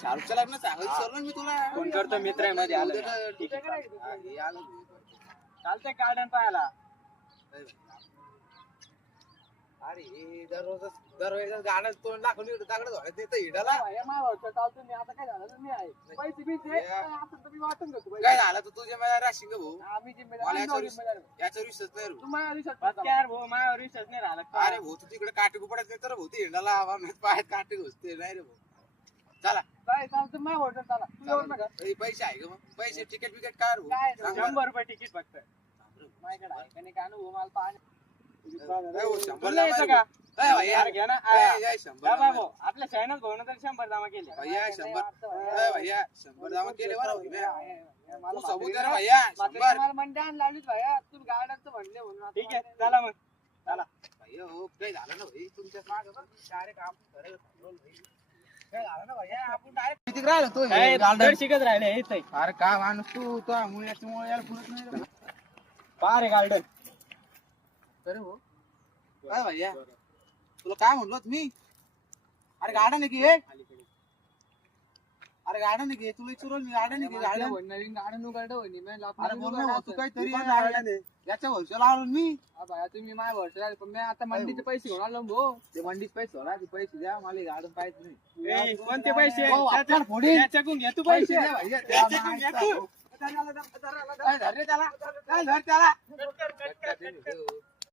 शाहरुखच्या लग्न सांगायचं सोडलं मी तुला. फोन करतो मित्र आहे मध्ये आलं ठीक आहे. चालतंय गार्डन पाहायला. अरे दरवेळेस गाणं तोंड दाखवून दगड धोड्यात देतं हिडाला. चालतो मी आता काय झालं मी आहे पैसे बिसे असं तर मी वाटून घेतो काय झालं तर तुझ्या मला राशील का भाऊ? आम्ही मला जिम्मेदार याच्यावर विश्वास नाही रे भाऊ. तुम्हाला विश्वास यार भाऊ माझ्यावर विश्वास नाही राहिला. अरे भाऊ तू तिकडे काटे पडत नाही तर भाऊ ते हिंडाला पायात काटे घुसते नाही रे भाऊ. चला काय चालतं माझ्या होटल चला तू येऊ नका. पैसे आहे का मग? पैसे तिकीट बिकेट काय रे काय भाऊ? सांग बरं. 100 रुपये तिकीट फक्त माझ्याकडे आहे का नाही काय अनुभव मला पाहणे. काय भाऊ, 100 तुला यायचं का? ए भैया, घ्या ना ए, 100 बाबा दामा. भाऊ आपल्या चॅनल भाऊन तर 100 जमा केले. भैया 100 ए भैया 100 दामा केले बरं भाऊ मी. मला तू सबूत दे रे भैया 100. मला मंडी आण लावलीच भैया तुम्ही गार्डनचं म्हणले म्हणून. ठीक आहे चला मग चला. भैया हो काय झालं ना भाई तुमच्या मागं बघ, डायरेक्ट आपण घरात थांबलो भाई. काय झालं ना भैया आपण डायरेक्ट किती राहिलो तो हे गार्डन. शिकत राहिले इथे अरे काय माणूस तू मुळे याच्यामुळे याला पुरत नाही रे. पहा रे गार्डन. अरे हो काय भैया तुला काय म्हणलो मी? अरे गार्डन आहे की हे? अरे गार्डन आहे की तुला विचारलं मी गार्डन आहे की गार्डन? नवीन गार्डन उघडलं होणी मी अरे बोल ना भाऊ, तू काहीतरी याच्या भविष्याला आलो मी. भाया तुम्ही माझ्या भरवशावर पण मी आता मंडीचे पैसे घेऊन आलो भाऊ. ते मंडीत पैसे होणार ते पैसे द्या मला गार्डन पाहिजे नाही. कोणते पैसे भाऊ, आपल्याला फोडीन. त्याच्याकडून घे तू पैसे. द्या भैया, त्याच्याकडून घे तू. काय धर रे त्याला काय धर त्याला